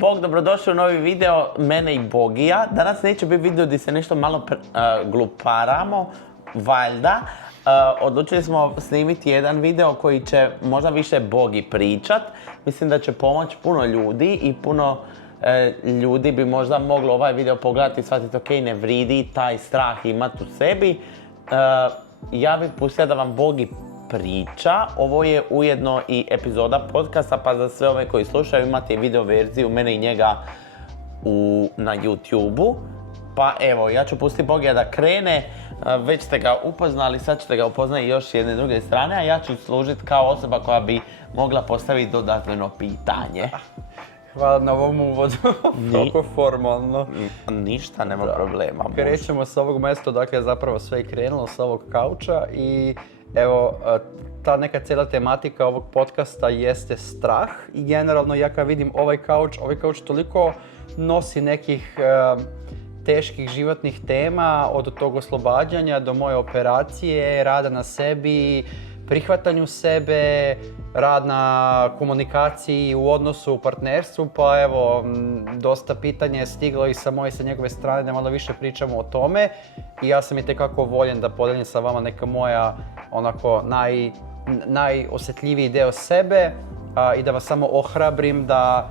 Bog, dobrodošli u novi video, mene i Bogija. Danas neće biti video gdje se nešto malo gluparamo, valjda. Odlučili smo snimiti jedan video koji će možda više Bogi pričat. Mislim da će pomoći puno ljudi i puno ljudi bi možda moglo ovaj video pogledati i shvatiti ok, ne vridi taj strah imati u sebi. Ja bih pustila da vam Bogi priča. Ovo je ujedno i epizoda podcasta, pa za sve ove koji slušaju imate video verziju mene i njega na YouTube-u. Pa evo, ja ću pustiti Bogija da krene. Već ste ga upoznali, sad ćete ga upoznati još s jedne druge strane, a ja ću služiti kao osoba koja bi mogla postaviti dodatno pitanje. Hvala na ovom uvodu, toliko formalno. Ništa, nema problema. Krećemo s ovog mjesta, dakle zapravo sve je krenulo s ovog kauča i evo, ta neka cijela tematika ovog podcasta jeste strah i generalno ja kad vidim ovaj kauč toliko nosi nekih teških životnih tema, od tog oslobađanja do moje operacije, rada na sebi, prihvatanju sebe, rad na komunikaciji u odnosu, u partnerstvu, pa evo, dosta pitanja je stiglo i sa moje i sa njegove strane da malo više pričamo o tome i ja sam itekako voljen da podelim sa vama neka moja onako najosjetljiviji deo sebe i da vas samo ohrabrim da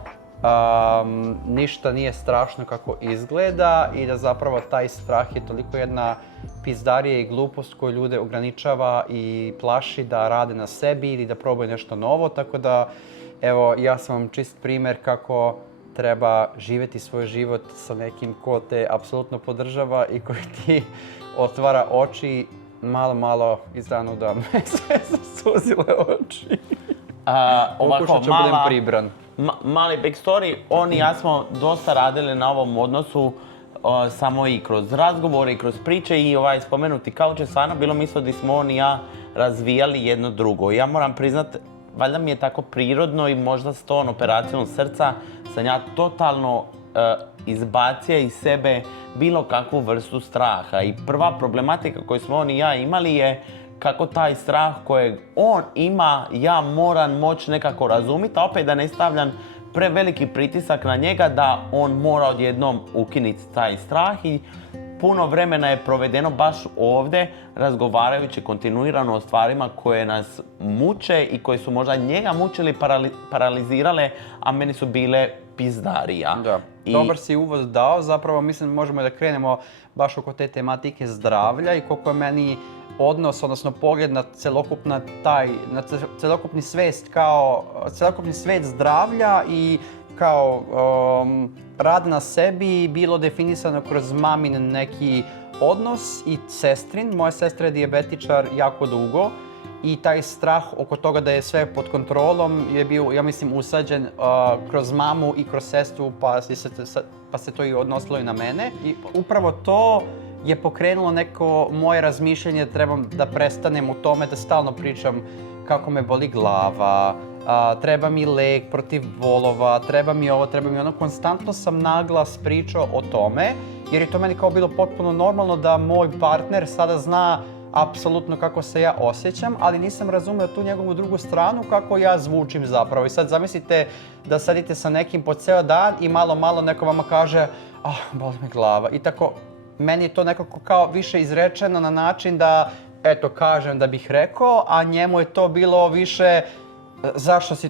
ništa nije strašno kako izgleda i da zapravo taj strah je toliko jedna pizdarija i glupost koju ljude ograničava i plaši da rade na sebi ili da probaju nešto novo, tako da evo ja sam vam čist primjer kako treba živjeti svoj život sa nekim ko te apsolutno podržava i koji ti otvara oči malo izrano da me sve zasuzile oči. Pokušat ću budem pribran. Mali backstory, on i ja smo dosta radili na ovom odnosu samo i kroz razgovore i kroz priče i spomenuti kauč je stvarno bilo mjesto gdje smo on i ja razvijali jedno drugo. Ja moram priznat, valjda mi je tako prirodno i možda s tom operacijom srca sam ja totalno izbacio iz sebe bilo kakvu vrstu straha i prva problematika koju smo on i ja imali je kako taj strah kojeg on ima, ja moram moći nekako razumjeti, a opet da ne stavljam preveliki pritisak na njega da on mora odjednom ukinuti taj strah i puno vremena je provedeno baš ovdje razgovarajući kontinuirano o stvarima koje nas muče i koje su možda njega mučili, paralizirale, a meni su bile pizdarija. Da. Dobar si uvod dao, zapravo mislim možemo da krenemo baš oko te tematike zdravlja i koliko je meni odnos, odnosno pogled na celokupni svet zdravlja i kao rad na sebi bilo definisano kroz mamin neki odnos i sestrin. Moja sestra je dijabetičar jako dugo i taj strah oko toga da je sve pod kontrolom je bio, ja mislim, usađen kroz mamu i kroz sestru pa se to i odnosilo i na mene. I upravo to je pokrenulo neko moje razmišljanje da trebam da prestanem u tome da stalno pričam kako me boli glava, treba mi lek protiv bolova, treba mi ovo, treba mi ono. Konstantno sam naglas pričao o tome jer je to meni kao bilo potpuno normalno da moj partner sada zna apsolutno kako se ja osjećam, ali nisam razumio tu njegovu drugu stranu kako ja zvučim zapravo. I sad zamislite da sadite sa nekim po ceo dan i malo neko vama kaže boli me glava i tako. Meni je to nekako kao više izrečeno na način da, eto, kažem da bih rekao, a njemu je to bilo više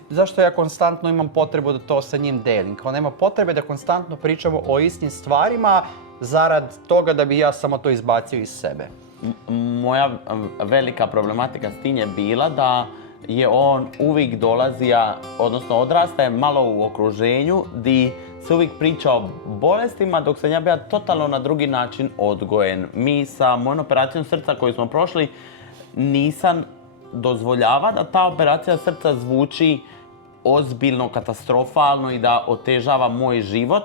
zašto ja konstantno imam potrebu da to sa njim delim. Kao nema potrebe da konstantno pričamo o istim stvarima zarad toga da bi ja samo to izbacio iz sebe. Moja velika problematika s tim je bila da je on uvijek dolazija, odnosno odrastaje malo u okruženju di se uvijek priča o bolestima, dok sam ja bio totalno na drugi način odgojen. Mi sa mojom operacijom srca koju smo prošli nisam dozvoljava da ta operacija srca zvuči ozbiljno, katastrofalno i da otežava moj život,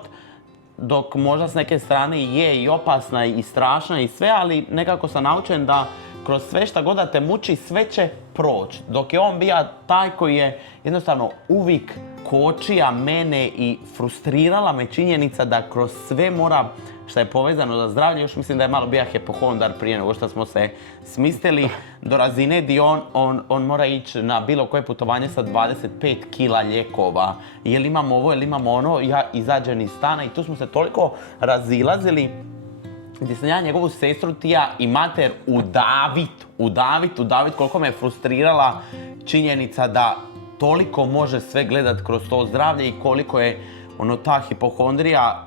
dok možda s neke strane je i opasna i strašna i sve, ali nekako sam naučen da kroz sve šta god te muči, sve će proći. Dok je on bio taj koji je jednostavno uvijek kočija mene i frustrirala me činjenica da kroz sve mora, što je povezano za zdravlje, još mislim da je malo bio hipohondar prije nego što smo se smistili do razine gdje on mora ići na bilo koje putovanje sa 25 kila lijekova. Jel imam ovo, jel imam ono, ja izađem iz stana i tu smo se toliko razilazili gdje sam ja njegovu sestru Tija i mater udavit koliko me je frustrirala činjenica da toliko može sve gledat kroz to zdravlje i koliko je ta hipohondrija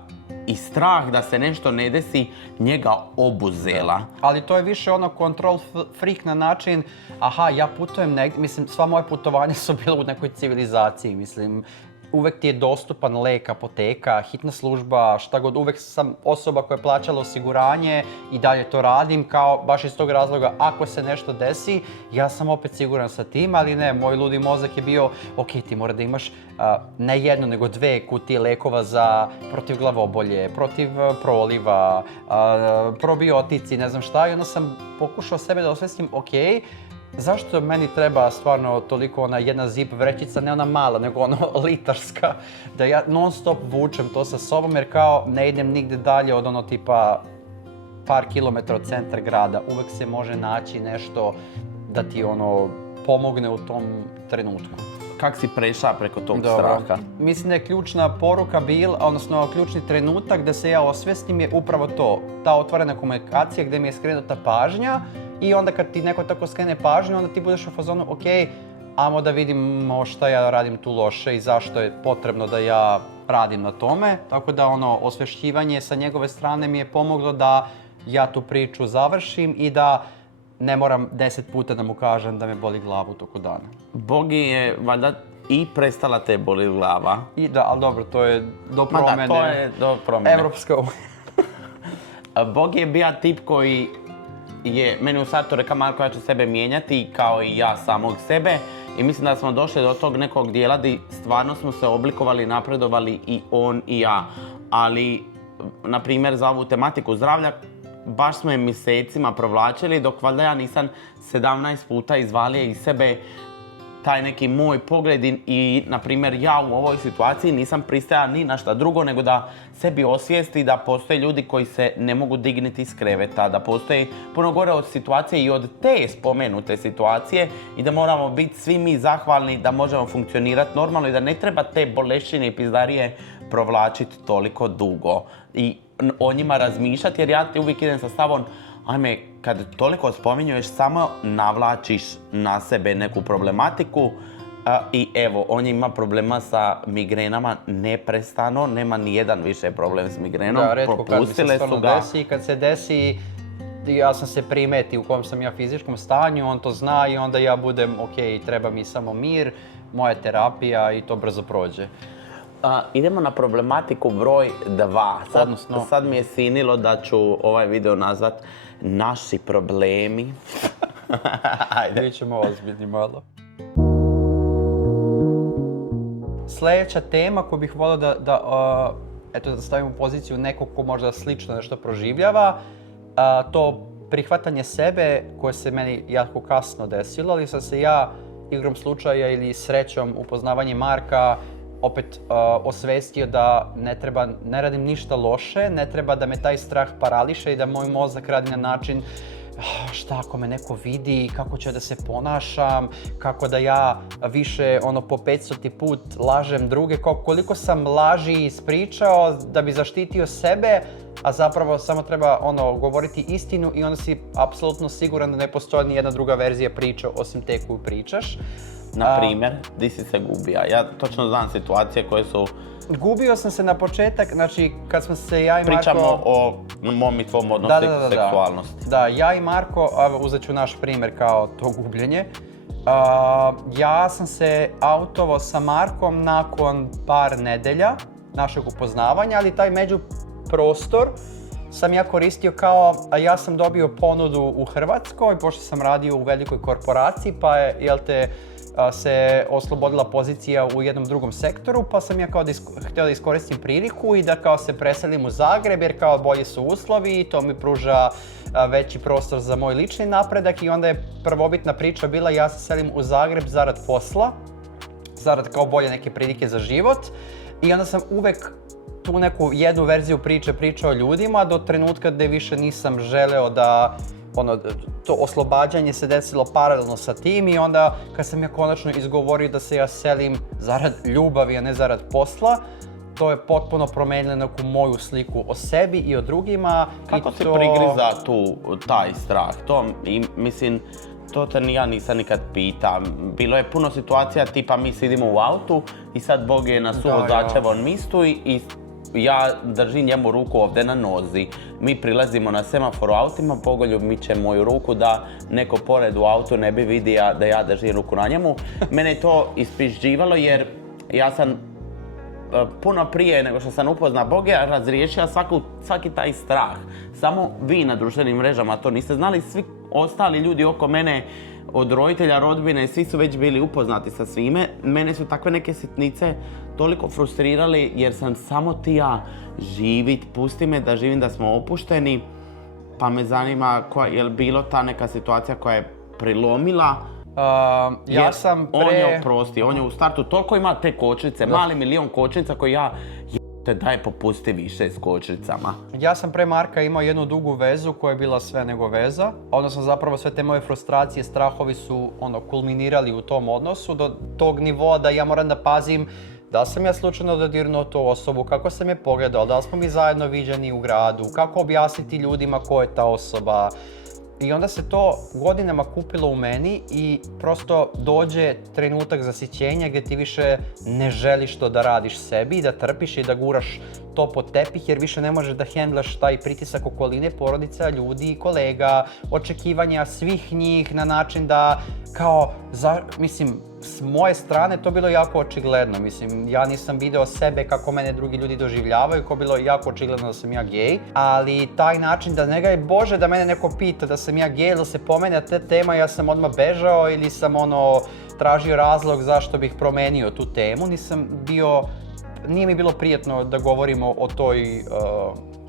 i strah da se nešto ne desi njega obuzela. Ali to je više control freak na način, aha, ja putujem negdje, mislim, sva moja putovanja su bila u nekoj civilizaciji, mislim, uvek ti je dostupan lek, apoteka, hitna služba, šta god, uvek sam osoba koja je plaćala osiguranje i dalje to radim, kao baš iz tog razloga, ako se nešto desi, ja sam opet siguran sa tim, ali ne, moj ludi mozak je bio, ok, ti mora da imaš ne jedno, nego 2 kutije lekova protiv glavobolje, protiv proliva, probiotici, ne znam šta, i onda sam pokušao sebe da osvestim, ok, zašto meni treba stvarno toliko ona jedna zip vrećica, ne ona mala, nego litarska, da ja non stop vučem to sa sobom jer kao ne idem nigde dalje od tipa par kilometra od centra grada. Uvek se može naći nešto da ti pomogne u tom trenutku. Kak si prešla preko tog straha? Mislim da je ključna poruka odnosno ključni trenutak da se ja osvestim je upravo to. Ta otvorena komunikacija gdje mi je skrenuta pažnja i onda kad ti neko tako skrene pažnju, onda ti budeš u fazonu, ok, ajmo da vidimo šta ja radim tu loše i zašto je potrebno da ja radim na tome. Tako da osvešćivanje sa njegove strane mi je pomoglo da ja tu priču završim i da ne moram 10 puta da mu kažem da me boli glavu toko dana. Bogi je valjda i prestala te boli glava. I da, ali dobro, to je do promene. To je do promene. Evropska unija. Bogi je bio tip koji je meni u startu rekao, Marko, ja ću sebe mijenjati kao i ja samog sebe. I mislim da smo došli do tog nekog dijela gdje stvarno smo se oblikovali, napredovali i on i ja. Ali, na primjer, za ovu tematiku zdravlja, baš smo je mjesecima provlačili, dok valjda ja nisam 17 puta izvalio iz sebe taj neki moj pogled i, na primjer, ja u ovoj situaciji nisam pristajao ni na šta drugo nego da sebi osvijesti da postoje ljudi koji se ne mogu digniti iz kreveta, da postoji puno gore od situacije i od te spomenute situacije i da moramo biti svi mi zahvalni da možemo funkcionirati normalno i da ne treba te bolešćine i pizdarije provlačiti toliko dugo i o njima razmišljati, jer ja ti uvijek idem sa stavom, ajme, kad toliko spominjuješ, samo navlačiš na sebe neku problematiku i evo, on ima problema sa migrenama neprestano, nema ni jedan više problem s migrenom, da, retko kad mi se stvarno desi, kad se desi, ja sam se primeti u kom sam ja fizičkom stanju, on to zna i onda ja budem, ok, treba mi samo mir, moja terapija i to brzo prođe. Idemo na problematiku broj 2. Sad mi je sinilo da ću ovaj video nazvat Naši problemi. Ajde. Bit ćemo ozbiljni malo. Sljedeća tema koju bih volio da stavim u poziciju nekog ko možda slično nešto proživljava, to prihvatanje sebe koje se meni jako kasno desilo, ali sam se ja igrom slučaja ili srećom upoznavanjem Marka opet osvestio da ne radim ništa loše, ne treba da me taj strah parališe i da moj mozak radi na način šta ako me neko vidi, kako ću da se ponašam, kako da ja više po 500 put lažem druge, koliko sam laži ispričao da bi zaštitio sebe, a zapravo samo treba govoriti istinu i onda si apsolutno siguran da ne postoji ni jedna druga verzija priče osim te koju pričaš. Na primjer, di si se gubio? Ja točno znam situacije koje su... Gubio sam se na početak, znači kad smo se ja i Marko... Pričamo o mom i tvom odnosu i seksualnosti. Da, ja i Marko, uzet ću naš primjer kao to gubljenje. Ja sam se autovao sa Markom nakon par nedelja našeg upoznavanja, ali taj međuprostor sam ja koristio kao, ja sam dobio ponudu u Hrvatskoj, pošto sam radio u velikoj korporaciji, pa je, se oslobodila pozicija u jednom drugom sektoru, pa sam ja kao htio da iskoristim priliku i da kao se preselim u Zagreb, jer kao bolji su uslovi i to mi pruža veći prostor za moj lični napredak i onda je prvobitna priča bila ja se selim u Zagreb zarad posla. zarad kao bolje neke prilike za život. I onda sam uvek tu neku jednu verziju priče pričao ljudima do trenutka gdje više nisam želeo da to oslobađanje se desilo paralelno sa tim i onda kad sam ja konačno izgovorio da se ja selim zarad ljubavi, a ne zarad posla, to je potpuno promenilo neku moju sliku o sebi i o drugima. Kako si prigriza taj strah? Mislim, to te ja nisam nikad pita. Bilo je puno situacija tipa mi sidimo u autu i sad Bog je na suvozačevom mistu i ja držim njemu ruku ovdje na nozi. Mi prilazimo na semafor u autima, Bogoljub miče moju ruku da neko pored u autu ne bi vidio da ja držim ruku na njemu. Mene je to ispižđivalo jer ja sam puno prije nego što sam upoznao Boga razriješio svaki taj strah. Samo vi na društvenim mrežama to niste znali, svi ostali ljudi oko mene od roditelja, rodbine, svi su već bili upoznati sa svime. Mene su takve neke sitnice toliko frustrirali jer sam samo ti ja živit, pusti me da živim, da smo opušteni. Pa me zanima je li bilo ta neka situacija koja je prilomila. Ja sam On je oprosti, on je u startu toliko ima te kočnice, mali milion kočnica koji te daj popusti više s kočnicama. Ja sam pre Marka imao jednu dugu vezu koja je bila sve nego veza. Odnosno zapravo sve te moje frustracije, strahovi su kulminirali u tom odnosu do tog nivoa da ja moram da pazim da li sam ja slučajno dodirnuo tu osobu, kako sam je pogledao, da li smo mi zajedno viđeni u gradu, kako objasniti ljudima ko je ta osoba. I onda se to godinama kupilo u meni i prosto dođe trenutak zasićenja gdje ti više ne želiš to da radiš sebi, da trpiš i da guraš to pod tepih jer više ne možeš da hendlaš taj pritisak okoline, porodica, ljudi, kolega, očekivanja svih njih na način da s moje strane to bilo jako očigledno. Ja nisam video sebe kako mene drugi ljudi doživljavaju, ko bilo jako očigledno da sam ja gej, ali taj način da ne gaj Bože da mene neko pita da sam ja gej ili se pomene te tema, ja sam odmah bežao ili sam tražio razlog zašto bih promenio tu temu. Nije mi bilo prijetno da govorimo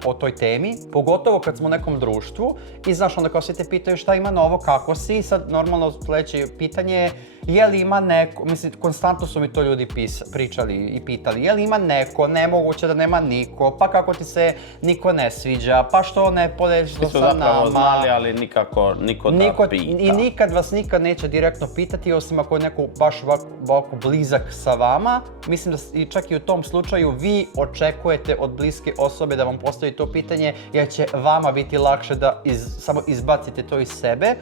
o toj temi, pogotovo kad smo u nekom društvu i znaš onda kao svi te pitaju šta ima novo, kako si, sad normalno sljedeće pitanje je li ima neko, konstantno su mi to ljudi pričali i pitali, je li ima neko, nemoguće da nema niko, pa kako ti se niko ne sviđa, pa što ne podeliš sa nama. Svi su zapravo znali, ali nikako niko da pita. I nikad vas neće direktno pitati, osim ako je neko baš ovako blizak sa vama. Mislim da čak i u tom slučaju vi očekujete od bliske osobe da vam postavi to pitanje, jer će vama biti lakše da samo izbacite to iz sebe.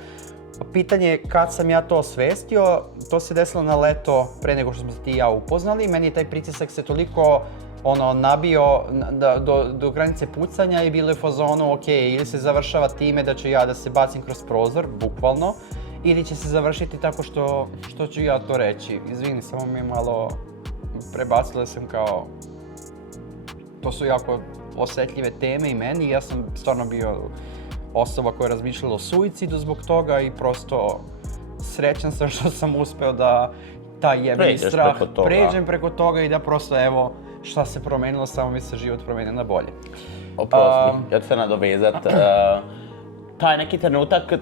Pitanje je kad sam ja to osvestio, to se desilo na leto pre nego što smo se ti i ja upoznali. Meni je taj pritisak se toliko nabio do granice pucanja i bilo je u fazonu, ok, ili se završava time da ću ja da se bacim kroz prozor, bukvalno, ili će se završiti tako što ću ja to reći. Izvini, samo mi je malo prebacila sam kao, to su jako osjetljive teme i meni i ja sam stvarno bio osoba koja je razmišljala o suicidu zbog toga i prosto srećan sam što sam uspeo da taj jebeni strah pređem preko toga i da prosto evo šta se promenilo, samo mi se život promenio na bolje. Oprosti, ja ću se nadovezat. Taj neki trenutak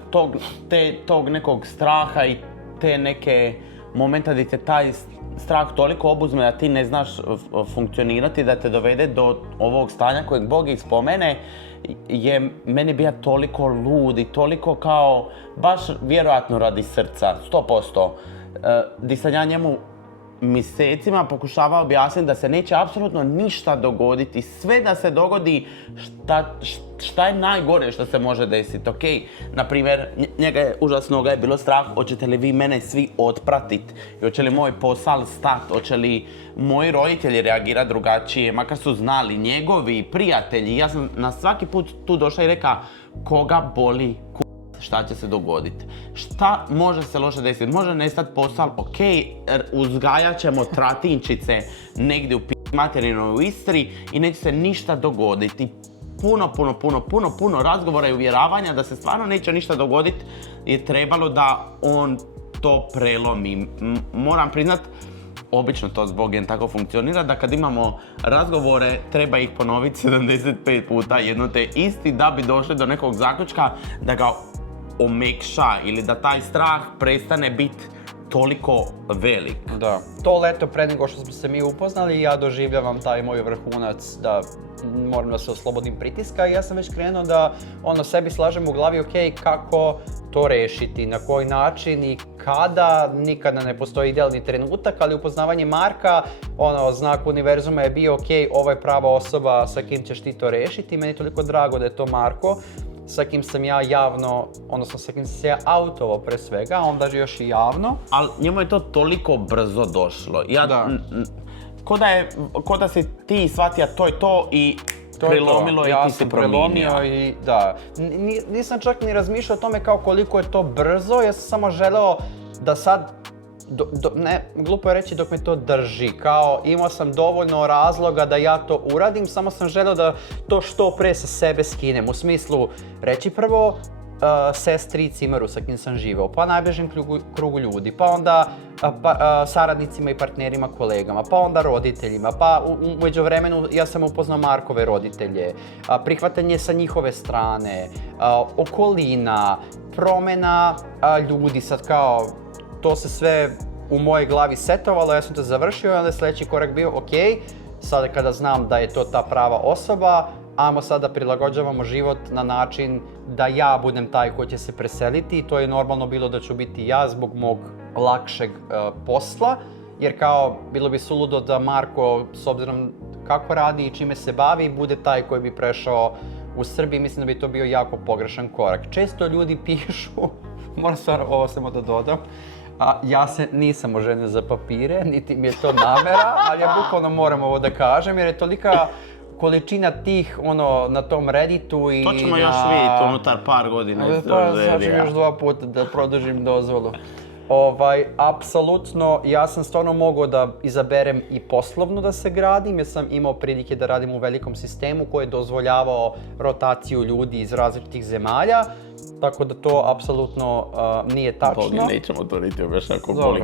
tog nekog straha i te neke momenta gdje te taj strah toliko obuzme da ti ne znaš funkcionirati, da te dovede do ovog stanja kojeg Bog i spomene, je meni bio toliko lud i toliko kao, baš vjerojatno radi srca, 100%. Di sam ja njemu mjesecima pokušavao objasniti da se neće apsolutno ništa dogoditi, sve da se dogodi šta je najgore što se može desiti, ok? Naprimjer, njega je užasno ga je bilo strah, hoćete li vi mene svi otpratiti, hoće li moj posao stati, hoće li moji roditelji reagirati drugačije, makar su znali, njegovi prijatelji. Ja sam na svaki put tu došla i rekao, koga boli šta će se dogoditi. Šta može se loše desiti? Može nestati posao, ok, uzgajat ćemo tratinčice negdje u materinoj u Istri i neće se ništa dogoditi. Puno razgovora i uvjeravanja da se stvarno neće ništa dogoditi je trebalo da on to prelomi. Moram priznat, obično to zbog tako funkcionira, da kad imamo razgovore treba ih ponoviti 75 puta jedno te isti da bi došli do nekog zaključka da ga omekša ili da taj strah prestane biti toliko velik. Da. To leto pre nego što smo se mi upoznali, ja doživljavam taj moj vrhunac da moram da se oslobodim pritiska i ja sam već krenuo da sebi slažem u glavi kako to rešiti, na koji način i kada, nikada ne postoji idealni trenutak, ali upoznavanje Marka, znak univerzuma je bio ovo je prava osoba sa kim ćeš ti to rešiti. Meni je toliko drago da je to Marko, sa kim sam ja javno, sa kim sam se ja autovao pre svega, onda još i javno. Ali njemu je to toliko brzo došlo. Ko da si ti shvatio to je to i prelomilo i ti si promijenio. Da. Nisam čak ni razmišljao o tome kao koliko je to brzo, ja sam samo želeo da sad, glupo je reći dok me to drži, kao imao sam dovoljno razloga da ja to uradim, samo sam želeo da to što pre sa sebe skinem, u smislu reći prvo sestri i cimaru sa kim sam živeo, pa najbližem krugu ljudi, pa onda saradnicima i partnerima, kolegama, pa onda roditeljima, pa u međuvremenu ja sam upoznao Markove roditelje, prihvatanje sa njihove strane, okolina, promena ljudi, sad kao to se sve u mojoj glavi setovalo, ja sam to završio i onda je sljedeći korak bio sada kada znam da je to ta prava osoba, ajmo sada prilagođavamo život na način da ja budem taj koji će se preseliti i to je normalno bilo da ću biti ja zbog mog lakšeg posla, jer kao bilo bi suludo da Marko, s obzirom kako radi i čime se bavi, bude taj koji bi prešao u Srbiji, mislim da bi to bio jako pogrešan korak. Često ljudi pišu, moram stvarno ovo samo da dodam, ja se nisam oženio za papire, niti mi je to namera, ali ja bukvalno moram ovo da kažem jer je tolika količina tih na tom Redditu i to ćemo još vidjeti unutar par godina. Sad ću još 2 puta da produžim dozvolu. Apsolutno, ja sam stvarno mogao da izaberem i poslovno da se gradim, jer sam imao prilike da radim u velikom sistemu koji je dozvoljavao rotaciju ljudi iz različitih zemalja, tako da to apsolutno nije tačno. Bogi, nećemo to niti objašnjati ako boli.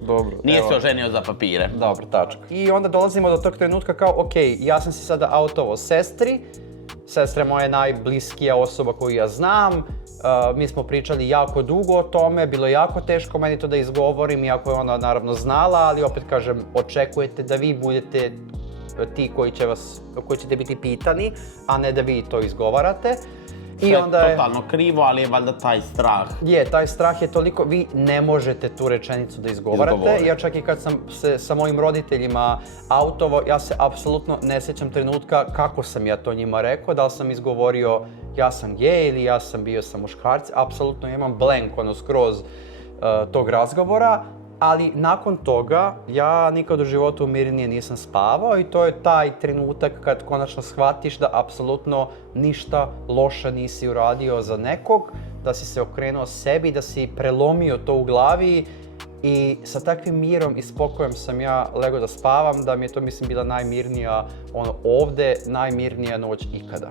Dobro. Nije se oženio za papire. Dobro, tačka. I onda dolazimo do tog trenutka kao, ja sam si sada autovao sestri, sestra je moja najbliskija osoba koju ja znam, mi smo pričali jako dugo o tome, bilo je jako teško meni to da izgovorim, iako je ona naravno znala, ali opet kažem, očekujete da vi budete ti koji ćete biti pitani, a ne da vi to izgovarate. Sve je totalno krivo, ali je valjda taj strah. Taj strah je toliko, vi ne možete tu rečenicu da izgovarate. Ja čak i kad sam se sa mojim roditeljima autovao, ja se apsolutno ne sjećam trenutka kako sam ja to njima rekao, da li sam izgovorio ja sam gej ili ja sam bio sa muškarci, apsolutno imam blank skroz tog razgovora. Ali nakon toga ja nikad u životu mirnije nisam spavao i to je taj trenutak kad konačno shvatiš da apsolutno ništa loše nisi uradio za nekog, da si se okrenuo sebi, da si prelomio to u glavi i sa takvim mirom i spokojem sam ja legao da spavam, da mi je to mislim bila najmirnija ovde, najmirnija noć ikada.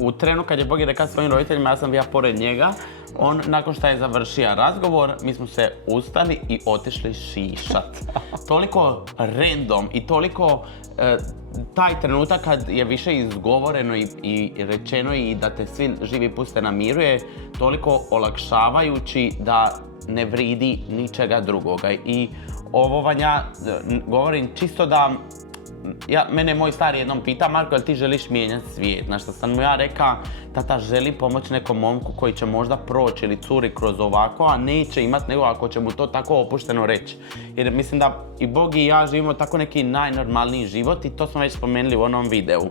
U trenu kad je Bogi rekao svojim roditeljima, ja sam bio pored njega, on nakon što je završio razgovor, mi smo se ustali i otišli šišat. Toliko random i toliko taj trenutak kad je više izgovoreno i rečeno i da te svi živi puste na miru je toliko olakšavajući da ne vridi ničega drugoga. I ovo vam ja govorim čisto da mene moj stari jednom pita, Marko, jel ti želiš mijenjati svijet? Na što sam mu ja rekao, tata želi pomoći nekom momku koji će možda proći ili curi kroz ovako, a neće imat nego ako će mu to tako opušteno reći. Jer mislim da i Bogi i ja živimo tako neki najnormalniji život i to smo već spomenuli u onom videu.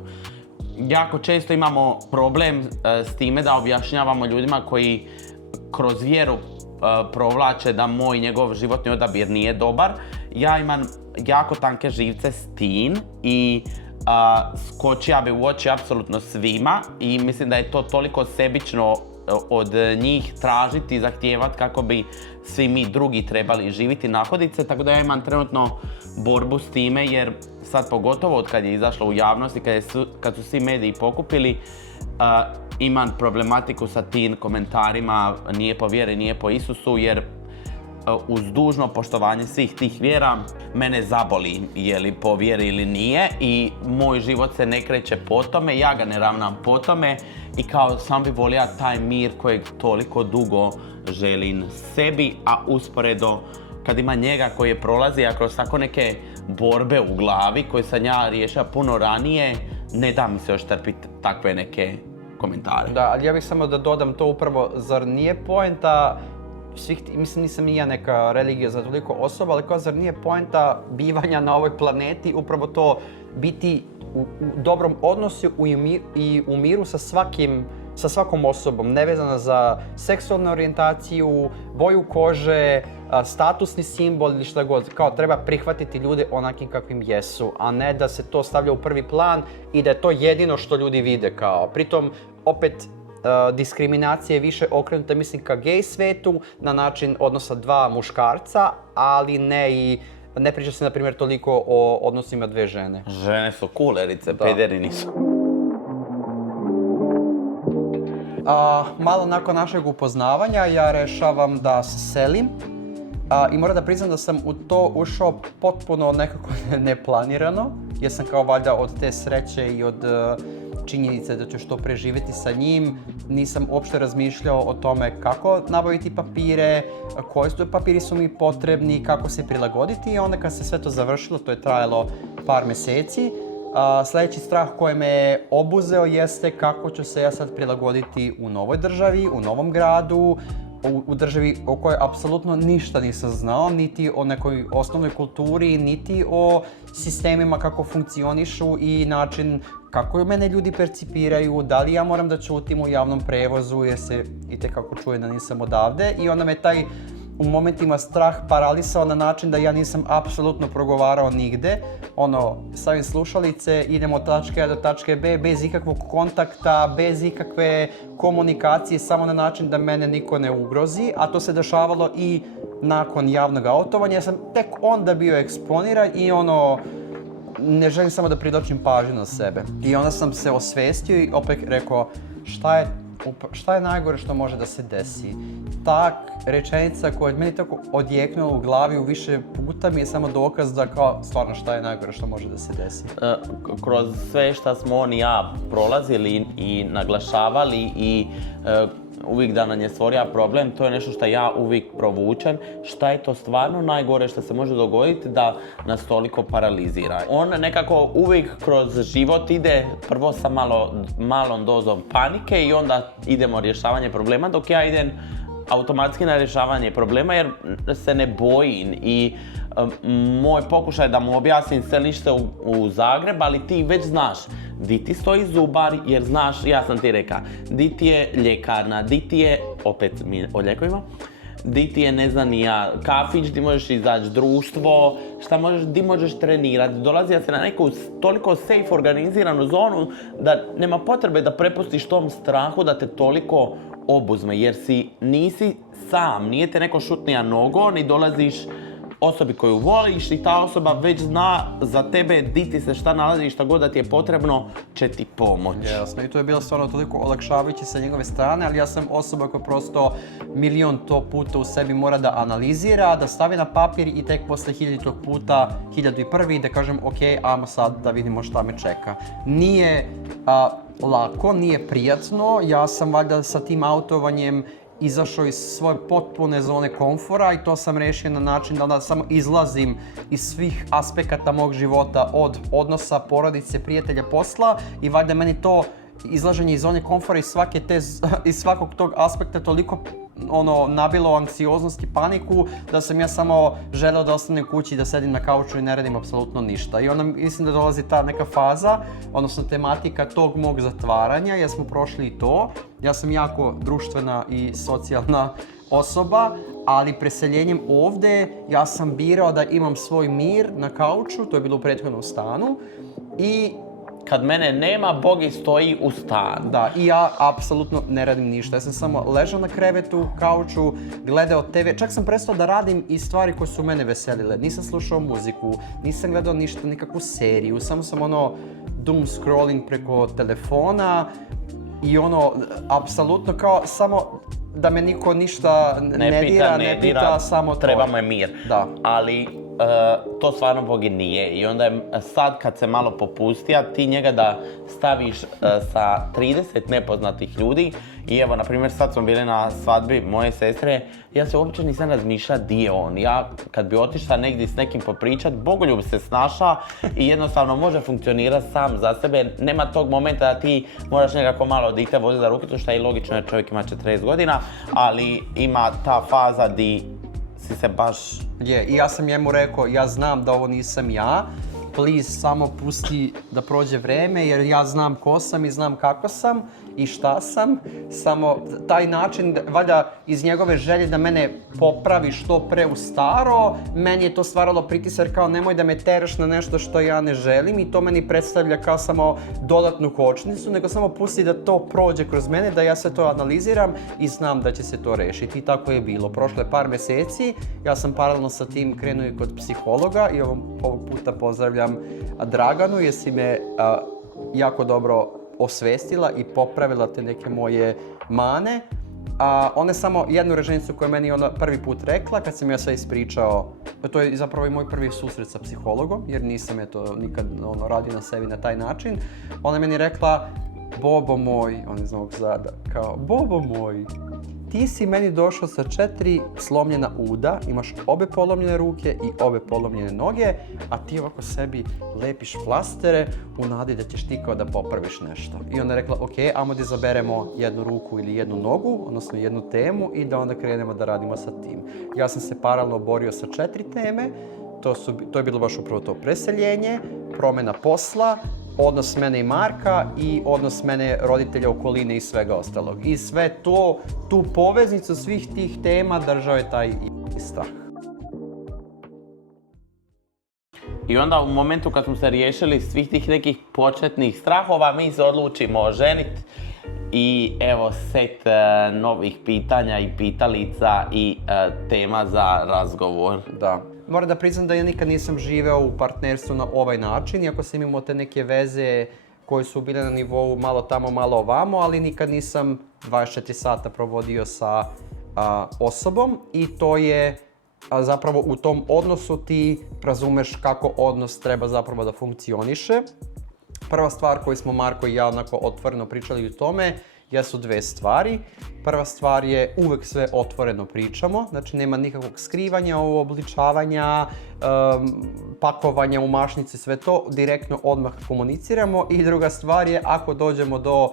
Jako često imamo problem s time da objašnjavamo ljudima koji kroz vjeru provlače da moj njegov životni odabir nije dobar. Ja imam jako tanke živce s tim i skočija bi u oči apsolutno svima i mislim da je to toliko sebično od njih tražiti i zahtijevati kako bi svi mi drugi trebali živjeti, nahoditi se, tako da ja imam trenutno borbu s time jer sad pogotovo od kad je izašlo u javnosti, kad su svi mediji pokupili, imam problematiku sa tim komentarima nije po vjeri, nije po Isusu jer uz dužno poštovanje svih tih vjera, mene zaboli je li po vjeri ili nije i moj život se ne kreće po tome, ja ga ne ravnam po tome i kao sam bi volio taj mir kojeg toliko dugo želim sebi, a usporedo kad ima njega koji je prolazio kroz tako neke borbe u glavi koje sam ja riješio puno ranije, ne da mi se još trpiti takve neke komentare. Da, ali ja bih samo da dodam to upravo, zar nije poenta mislim nisam ni ja neka religija za toliko osoba, ali kao zar nije poenta bivanja na ovoj planeti upravo to biti u dobrom odnosu i u miru sa svakom osobom, nevezano za seksualnu orijentaciju, boju kože, statusni simbol ili šta god. Kao treba prihvatiti ljude onakim kakvim jesu, a ne da se to stavlja u prvi plan i da je to jedino što ljudi vide kao. Pritom, opet, diskriminacija je više okrenuta, mislim, ka gej svetu na način odnosa dva muškarca, ali ne priča se, na primjer, toliko o odnosima dve žene. Žene su kulerice, pederi nisu. Malo nakon našeg upoznavanja ja rešavam da se selim i moram da priznam da sam u to ušao potpuno nekako neplanirano, jer sam kao valjda od te sreće i od činjenice da ću što preživjeti sa njim, nisam uopšte razmišljao o tome kako nabaviti papire, koji papiri su mi potrebni, kako se prilagoditi i onda kad se sve to završilo, to je trajalo par mjeseci, sljedeći strah koji me je obuzeo jeste kako ću se ja sad prilagoditi u novoj državi, u novom gradu, u državi o kojoj apsolutno ništa nisam znao, niti o nekoj osnovnoj kulturi, niti o sistemima kako funkcionišu i način kako mene ljudi percipiraju, da li ja moram da ćutim u javnom prevozu jer se itekako čuje da nisam odavde i onda me taj u momentima strah paralisao na način da ja nisam apsolutno progovarao nigde. Stavim slušalice, idemo od tačke A do tačke B bez ikakvog kontakta, bez ikakve komunikacije, samo na način da mene niko ne ugrozi, a to se dešavalo i nakon javnog autovanja. Ja sam tek onda bio eksponiran i ne želim samo da pridočim pažnju na sebe. I onda sam se osvestio i opet rekao šta je najgore što može da se desi. Ta rečenica koja je meni tako odjeknula u glavi u više puta mi je samo dokaz da kao stvarno šta je najgore što može da se desi. Kroz sve što smo on i ja prolazili i naglašavali i uvijek da nam je stvorio problem, to je nešto što ja uvijek provučem. Šta je to stvarno najgore što se može dogoditi da nas toliko paralizira? On nekako uvijek kroz život ide prvo sa malom dozom panike i onda idemo rješavanje problema, dok ja idem automatski na rješavanje problema jer se ne bojim i moj pokušaj da mu objasnim seliš se u Zagreb, ali ti već znaš di ti stoji zubar jer znaš, ja sam ti reka, di ti je ljekarna, di ti je, opet mi o ljekovima, di ti je ne znam ni ja, kafić, di možeš izaći, društvo, di možeš trenirati. Dolazio se na neku toliko safe organiziranu zonu da nema potrebe da prepustiš tom strahu da te toliko obuzme jer nisi sam, nije te neko šutnija nogo, ni dolaziš osobi koju voliš i ta osoba već zna za tebe di ti se šta nalazi i šta god da ti je potrebno će ti pomoći. Jasno, i to je bilo stvarno toliko olakšavajuće sa njegove strane, ali ja sam osoba koja prosto milion to puta u sebi mora da analizira, da stavi na papir i tek posle 1000 puta, 1001 da kažem ok, ajmo sad da vidimo šta me čeka. Nije lako, nije prijatno, ja sam valjda sa tim autovanjem izašao iz svoje potpune zone komfora i to sam rešio na način da onda samo izlazim iz svih aspekata mog života, od odnosa, porodice, prijatelja, posla i valjda meni to izlaženje iz zone komfora iz svakog tog aspekta toliko nabilo anksioznost i paniku da sam ja samo želeo da ostanem kući, da sedim na kauču i ne radim apsolutno ništa. I onda mislim da dolazi ta neka faza, odnosno tematika tog mog zatvaranja, jer smo prošli i to. Ja sam jako društvena i socijalna osoba, ali preseljenjem ovde ja sam birao da imam svoj mir na kauču, to je bilo u prethodnom stanu i kad mene nema, Bogi stoji u stanu. Da, i ja apsolutno ne radim ništa. Ja sam samo ležao na krevetu, kauču, gledao TV. Čak sam prestao da radim i stvari koje su mene veselile. Nisam slušao muziku, nisam gledao ništa, nikakvu seriju. Samo sam doom scrolling preko telefona i apsolutno kao samo da me niko ništa ne pita, samo to. Trebamo je mir. Da. Ali to stvarno Bogi nije. I onda je sad kad se malo popustija, ti njega da staviš sa 30 nepoznatih ljudi. I evo, na primjer, sad smo bili na svadbi moje sestre, ja se uopće nisam razmišljala di je on. Ja kad bi otišla negdje s nekim popričat, Bogoljub se snaša i jednostavno može funkcionirati sam za sebe. Nema tog momenta da ti moraš nekako malo dite voziti za ruke, to što je i logično jer čovjek ima 40 godina, ali ima ta faza di si se baš... I ja sam njemu rekao, ja znam da ovo nisam ja, please samo pusti da prođe vreme jer ja znam ko sam i znam kako sam i šta sam. Samo taj način, valjda iz njegove želje da mene popravi što pre u staro, meni je to stvaralo pritisak kao nemoj da me teraš na nešto što ja ne želim i to meni predstavlja kao samo dodatnu kočnicu, nego samo pusti da to prođe kroz mene, da ja sve to analiziram i znam da će se to rešiti. I tako je bilo. Prošlo je par mjeseci, ja sam paralelno sa tim krenuo i kod psihologa i ovog puta pozdravljam Draganu jer si me jako dobro osvestila i popravila te neke moje mane. Ona je samo jednu rečenicu koju je meni ona prvi put rekla kad sam ja sve ispričao. To je zapravo i moj prvi susret sa psihologom jer nisam nikad radio na sebi na taj način. Ona je meni rekla, Bobo moj, on je iz Novog Sada, kao Bobo moj, ti si meni došao sa 4 slomljena uda, imaš obe polomljene ruke i obe polomljene noge, a ti ovako sebi lepiš flastere u nadi da ćeš ti kao da popraviš nešto. I onda je rekla, ok, ajmo da izaberemo jednu ruku ili jednu nogu, odnosno jednu temu i da onda krenemo da radimo sa tim. Ja sam se paralelno borio sa 4 teme, to je bilo baš upravo to preseljenje, promjena posla, odnos mene i Marka i odnos mene, roditelja, okoline i svega ostalog. I sve to, tu poveznicu svih tih tema držao je taj strah. I onda u momentu kad smo se riješili svih tih nekih početnih strahova, mi se odlučimo oženiti. I evo set novih pitanja i pitalica i tema za razgovor. Da. Moram da priznam da ja nikad nisam živeo u partnerstvu na ovaj način, iako sam imao te neke veze koje su bile na nivou malo tamo, malo ovamo, ali nikad nisam 24 sata provodio sa osobom i to je zapravo u tom odnosu ti razumeš kako odnos treba zapravo da funkcioniše. Prva stvar koju smo Marko i ja onako otvoreno pričali o tome jesu 2 stvari. Prva stvar je uvek sve otvoreno pričamo, znači nema nikakvog skrivanja, uobličavanja, pakovanja u mašnici, sve to direktno odmah komuniciramo. I druga stvar je ako dođemo do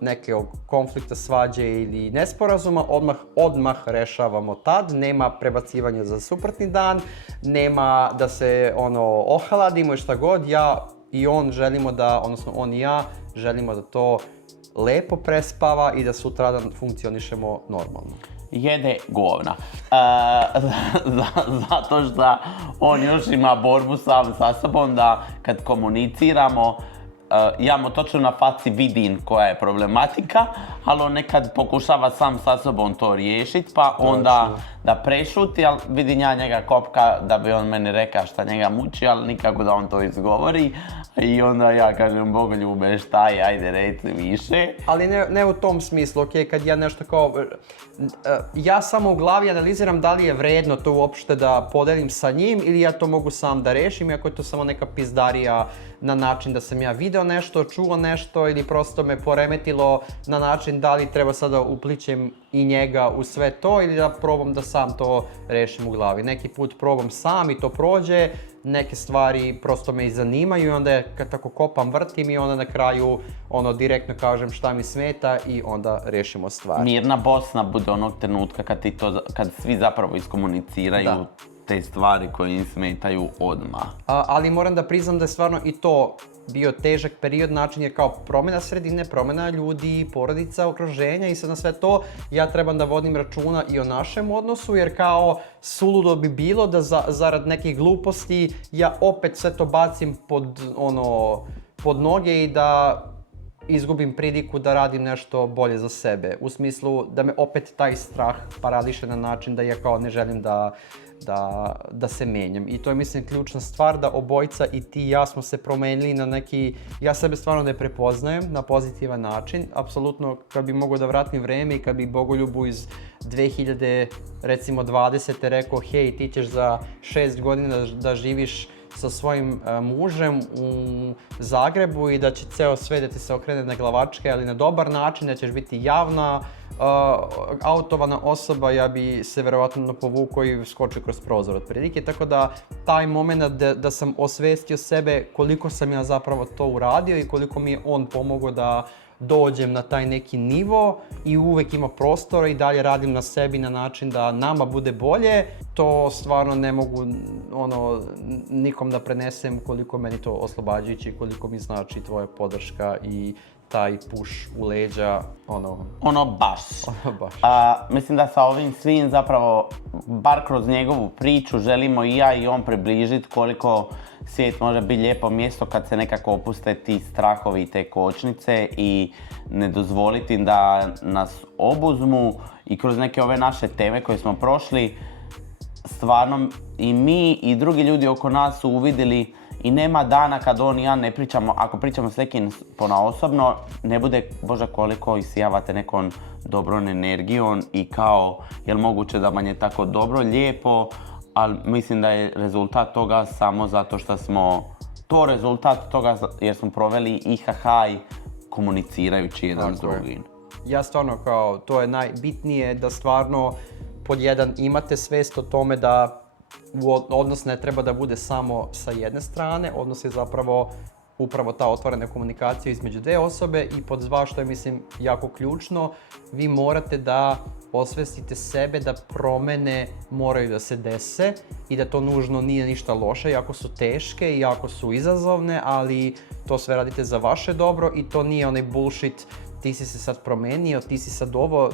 nekog konflikta, svađe ili nesporazuma, odmah rešavamo tad, nema prebacivanja za suprotni dan, nema da se ohladimo i šta god, ja i on želimo da, odnosno on i ja želimo da to lepo prespava i da sutradan funkcionišemo normalno. Jede govna. Zato što on još ima borbu sam sa sobom da kad komuniciramo, ja mu točno na faci vidim koja je problematika, ali on nekad pokušava sam sa sobom to riješiti, pa onda da prešuti, ali vidim ja njega kopka da bi on meni rekao šta njega muči, ali nikako da on to izgovori. I onda ja kažem, Bogoljube, šta je, ajde reci više. Ali ne u tom smislu, ok, kad ja nešto kao... Ja samo u glavi analiziram da li je vredno to uopšte da podelim sa njim ili ja to mogu sam da rešim, iako je to samo neka pizdarija na način da sam ja video nešto, čuo nešto ili prosto me poremetilo na način da li treba sada uplićem i njega u sve to ili da probam da sam to rešim u glavi. Neki put probam sam i to prođe, neke stvari prosto me i zanimaju i onda kad tako kopam, vrtim i onda na kraju direktno kažem šta mi smeta i onda rešimo stvar. Mirna Bosna bude onog trenutka kad svi zapravo iskomuniciraju te stvari koje im smetaju odmah. Ali moram da priznam da je stvarno i to bio težak period, način je kao promjena sredine, promjena ljudi, porodica, okruženja i sad na sve to ja trebam da vodim računa i o našem odnosu jer kao suludo bi bilo da zarad nekih gluposti ja opet sve to bacim pod noge i da izgubim priliku da radim nešto bolje za sebe. U smislu da me opet taj strah parališe na način da ja kao ne želim da se menjam. I to je, mislim, ključna stvar da obojica, i ti i ja, smo se promenili na neki... Ja sebe stvarno ne prepoznajem na pozitivan način. Apsolutno, kad bi mogao da vratim vreme i kad bi Bogoljubu iz 2020. rekao, hej, ti ćeš za 6 godina da živiš sa svojim mužem u Zagrebu i da će ceo sve da ti se okrene na glavačke, ali na dobar način, da ćeš biti javna, autovana osoba, ja bi se verovatno povukao i skočio kroz prozor otprilike. Tako da taj moment da sam osvestio sebe koliko sam ja zapravo to uradio i koliko mi je on pomogao da dođem na taj neki nivo i uvek ima prostora i dalje radim na sebi na način da nama bude bolje, to stvarno ne mogu nikom da prenesem koliko meni to oslobađajuće i koliko mi znači tvoja podrška i taj push u leđa, Baš. Mislim da sa ovim svim zapravo, bar kroz njegovu priču, želimo i ja i on približiti koliko svijet može biti lijepo mjesto kad se nekako opuste ti strahovi i te kočnice i ne dozvoliti da nas obuzmu i kroz neke ove naše teme koje smo prošli, stvarno i mi i drugi ljudi oko nas su uvidjeli i nema dana kad on i ja ne pričamo, ako pričamo s nekim ponaosobno, ne bude, Bože, koliko isijavate nekom dobrom energijom i kao, jel moguće da vam je tako dobro, lijepo, ali mislim da je rezultat toga samo zato što smo, to rezultat toga jer smo proveli IHH komunicirajući jedan s drugim. Ja stvarno to je najbitnije da stvarno pod jedan imate svest o tome da odnos ne treba da bude samo sa jedne strane, odnos je zapravo upravo ta otvorena komunikacija između dve osobe i pod dva, što je, mislim, jako ključno, vi morate da osvestite sebe da promene moraju da se dese i da to nužno nije ništa loše, jako su teške i jako su izazovne, ali to sve radite za vaše dobro i to nije onaj bullshit, ti si se sad promenio, ti si sad ovo,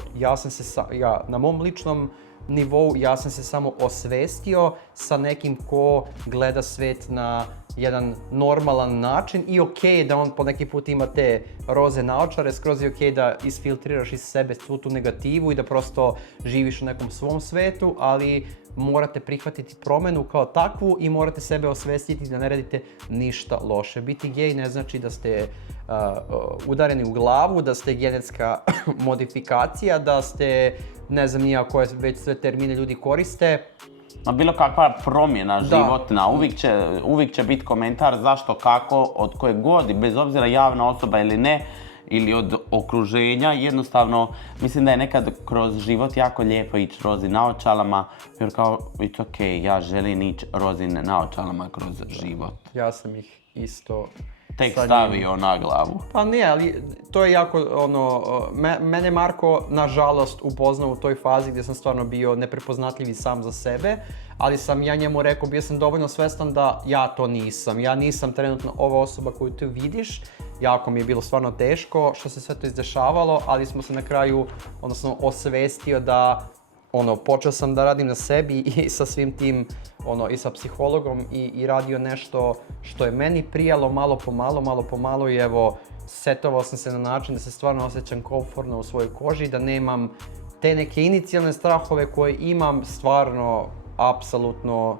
ja na mom ličnom nivou, ja sam se samo osvestio sa nekim ko gleda svet na jedan normalan način i okej da on po neki put ima te roze naočare, skroz je okej da isfiltriraš iz sebe svu tu negativu i da prosto živiš u nekom svom svetu, ali morate prihvatiti promenu kao takvu i morate sebe osvestiti da ne radite ništa loše. Biti gej ne znači da ste udareni u glavu, da ste genetska modifikacija, da ste, ne znam nija koje već sve termine ljudi koriste. Bilo kakva promjena životna, uvijek će biti komentar zašto, kako, od koje god, bez obzira javna osoba ili ne, ili od okruženja, jednostavno mislim da je nekad kroz život jako lijepo ići rozi naočalama, jer kao, it's ok, ja želim ići rozi naočalama kroz život. Ja sam ih isto tek stavio na glavu. Pa ne, ali to je jako, mene Marko, nažalost, upoznao u toj fazi gdje sam stvarno bio neprepoznatljiv i sam za sebe, ali sam ja njemu rekao, bio sam dovoljno svestan da ja to nisam. Ja nisam trenutno ova osoba koju ti vidiš, jako mi je bilo stvarno teško što se sve to izdešavalo, ali smo se na kraju, osvestio da počeo sam da radim na sebi i sa svim tim, i sa psihologom i radio nešto što je meni prijalo malo po malo i evo, setovao sam se na način da se stvarno osjećam komfortno u svojoj koži, da nemam te neke inicijalne strahove koje imam, stvarno, apsolutno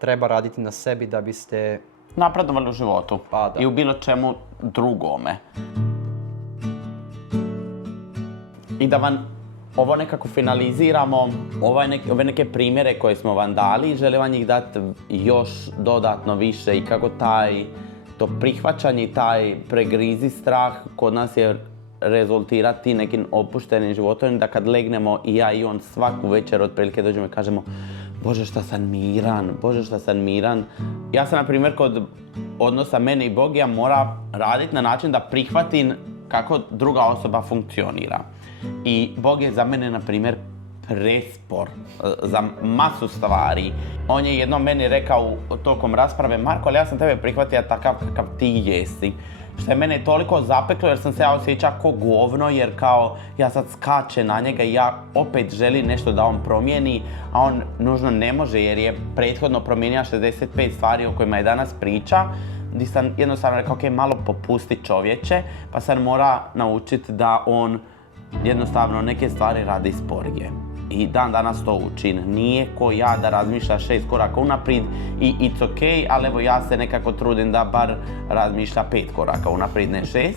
treba raditi na sebi da biste napredovali u životu i u bilo čemu drugome. I da vam ovo nekako finaliziramo, ove neke primjere koje smo vam dali, želim vam ih dati još dodatno više i kako to prihvaćanje i taj pregrizi strah kod nas je rezultirati nekim opuštenim životom, da kad legnemo i ja i on svaku večer otprilike dođemo i kažemo Bože šta sam miran. Ja sam na primjer kod odnosa mene i Bogija mora raditi na način da prihvatim kako druga osoba funkcionira. I Bog je za mene, na primjer, prespor za masu stvari. On je jednom meni rekao tokom rasprave, Marko, ali ja sam tebe prihvatio takav kakav ti jesi. Što je mene toliko zapeklo jer sam se ja osjećao ko govno, jer kao ja sad skačem na njega i ja opet želim nešto da on promijeni, a on nužno ne može jer je prethodno promijenio 65 stvari o kojima je danas priča. Gdje sam jednostavno rekao, ok, malo popusti čovječe, pa sam mora naučiti da on jednostavno neke stvari radi sporije. i dan danas to učin. Nije ko ja da razmišlja 6 koraka unaprijed i it's ok, ali evo ja se nekako trudim da bar razmišlja 5 koraka unaprijed, ne 6.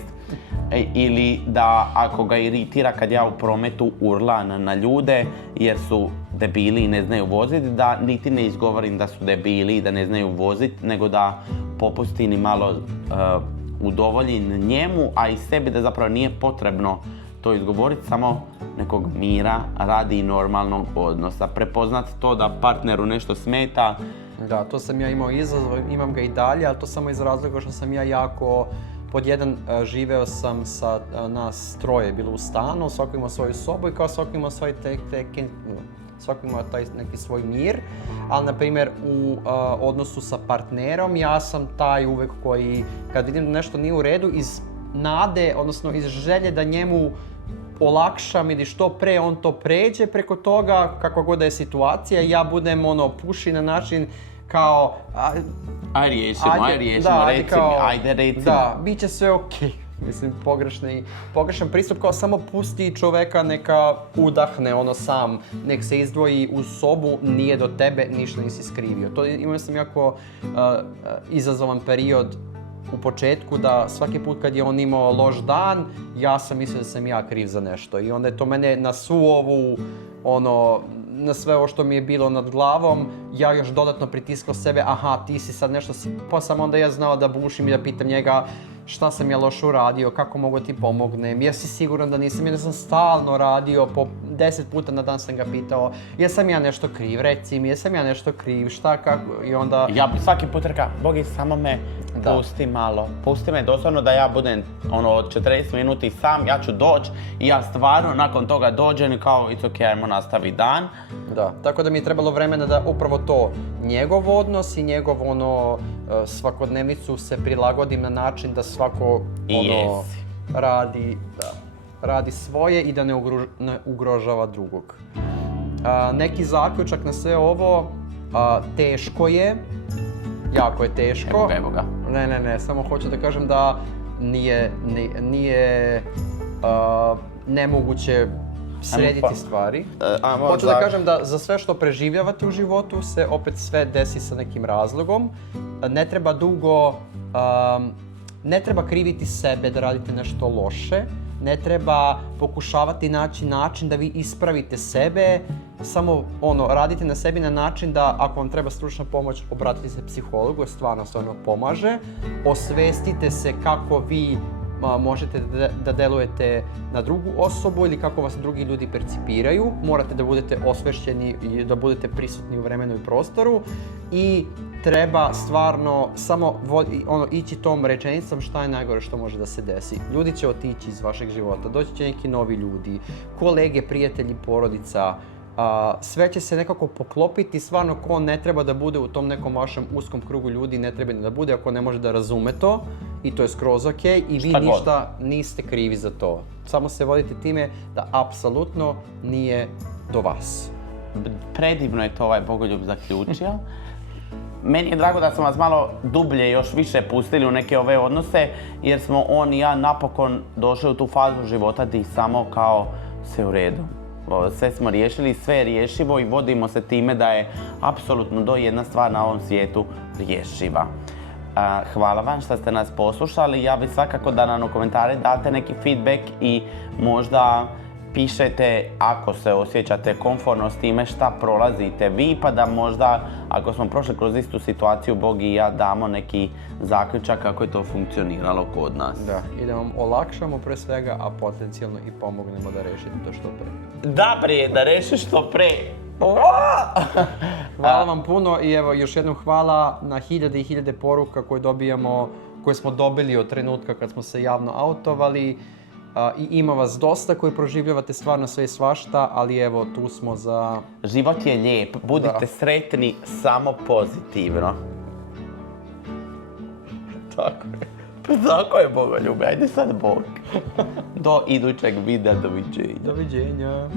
Ili da ako ga iritira kad ja u prometu urlan na ljude jer su debili i ne znaju voziti, da niti ne izgovorim da su debili i da ne znaju voziti, nego da popustim i malo udovoljim njemu, a i sebi da zapravo nije potrebno to izgovoriti, samo nekog mira, radi i normalnog odnosa. Prepoznat to da partneru nešto smeta. Da, to sam ja imao izazov, imam ga i dalje, ali to samo iz razloga što sam ja jako... Pod jedan, živeo sam sa nas troje, bilo u stanu, svako ima svoju sobu i kao svako ima svako ima taj neki svoj mir, ali na primjer u odnosu sa partnerom ja sam taj uvek koji kad vidim da nešto nije u redu iz nade, odnosno iz želje da njemu olakšam ili što pre on to pređe preko toga, kakva god da je situacija, ja budem puši na način kao Ajde riješimo, reci mi. Da, bit će sve okej. Mislim, pogrešan pristup, kao samo pusti čoveka neka udahne sam, nek se izdvoji u sobu, nije do tebe, ništa nisi skrivio. To imao sam jako izazovan period u početku da svaki put kad je on imao loš dan, ja sam mislio da sam ja kriv za nešto i onda je to mene na svu ovu, na sve ovo što mi je bilo nad glavom, ja još dodatno pritiskao sebe, aha, ti si sad nešto pa sam onda ja znao da bušim i da pitam njega šta sam ja loše uradio, kako mogu ti pomognem, jesi siguran da nisam, jer sam stalno radio, po 10 puta na dan sam ga pitao, jesam ja nešto kriv, reci mi, jesam ja nešto kriv, šta, kako, i onda... Ja svaki put rekao, Bogi, samo me pusti malo, pusti me doslovno da ja budem od 40 minuti sam, ja ću doći i ja stvarno nakon toga dođem i kao, it's ok, ajmo nastavi dan. Da, tako da mi je trebalo vremena da upravo to, njegov odnos i njegov svakodnevnicu se prilagodim na način da svako radi svoje i da ne ugrožava drugog. Neki zaključak na sve ovo, teško je, jako je teško. Evo ga. Ne, samo hoću da kažem da nije nemoguće srediti stvari. Hoću da kažem da za sve što preživljavate u životu se opet sve desi sa nekim razlogom. Ne treba kriviti sebe da radite nešto loše. Ne treba pokušavati naći način da vi ispravite sebe. Samo radite na sebi na način da ako vam treba stručna pomoć, obratite se psihologu, stvarno se pomaže. Osvestite se kako vi možete da delujete na drugu osobu ili kako vas drugi ljudi percipiraju. Morate da budete osvešćeni i da budete prisutni u vremenu i prostoru i treba stvarno samo ići tom rečenicom šta je najgore što može da se desi. Ljudi će otići iz vašeg života, doći će neki novi ljudi, kolege, prijatelji, porodica, sve će se nekako poklopiti, stvarno ko ne treba da bude u tom nekom vašem uskom krugu ljudi, ne treba ni da bude ako ne može da razume to i to je skroz ok i vi ništa niste krivi za to. Samo se vodite time da apsolutno nije do vas. Predivno je to ovaj Bogoljub zaključio. Meni je drago da sam vas malo dublje još više pustili u neke ove odnose jer smo on i ja napokon došli u tu fazu života gdje samo kao sve u redu. Sve smo riješili, sve je riješivo i vodimo se time da je apsolutno do jedna stvar na ovom svijetu riješiva. Hvala vam što ste nas poslušali. Ja bih svakako da nam u komentare date neki feedback i možda pišete ako se osjećate komfortno s time šta prolazite vi, pa da možda ako smo prošli kroz istu situaciju Bogi i ja damo neki zaključak kako je to funkcioniralo kod nas. Da, i da vam olakšamo pre svega, a potencijalno i pomognemo da rešite to što pre. Da prije, da rešiš što pre. Hvala vam puno i evo još jednom hvala na hiljade i hiljade poruka koje smo dobili od trenutka kad smo se javno autovali. I ima vas dosta koji proživljavate stvarno sve i svašta, ali evo tu smo za... Život je lijep, budite sretni samo pozitivno. Tako je. Pa tako je Bogoljube, ajde sad Bog. Do idućeg videa, doviđenja. Doviđenja.